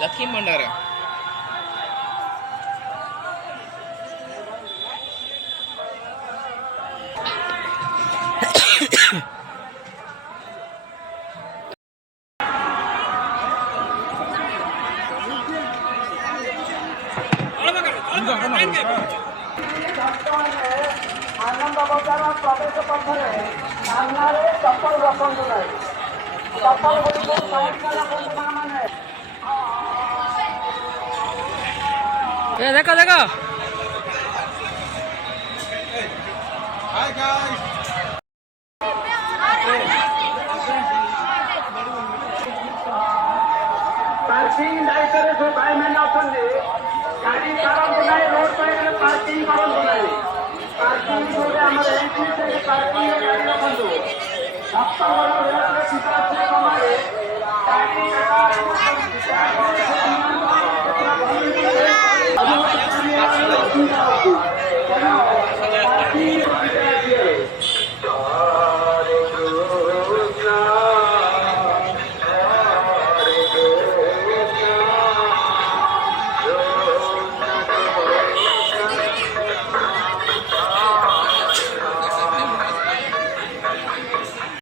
लक्ष्मी भंडार आनंद बजार प्रवेश पथरे सामने चप्पल रखु ना चप्पल देखो देखो पार्किंग दायित्व जो भाई मैंने अच्छे गाड़ी चलू ना रोड पर पार्किंग करूँ ना पार्किंग पार्किंग गाड़ी रखु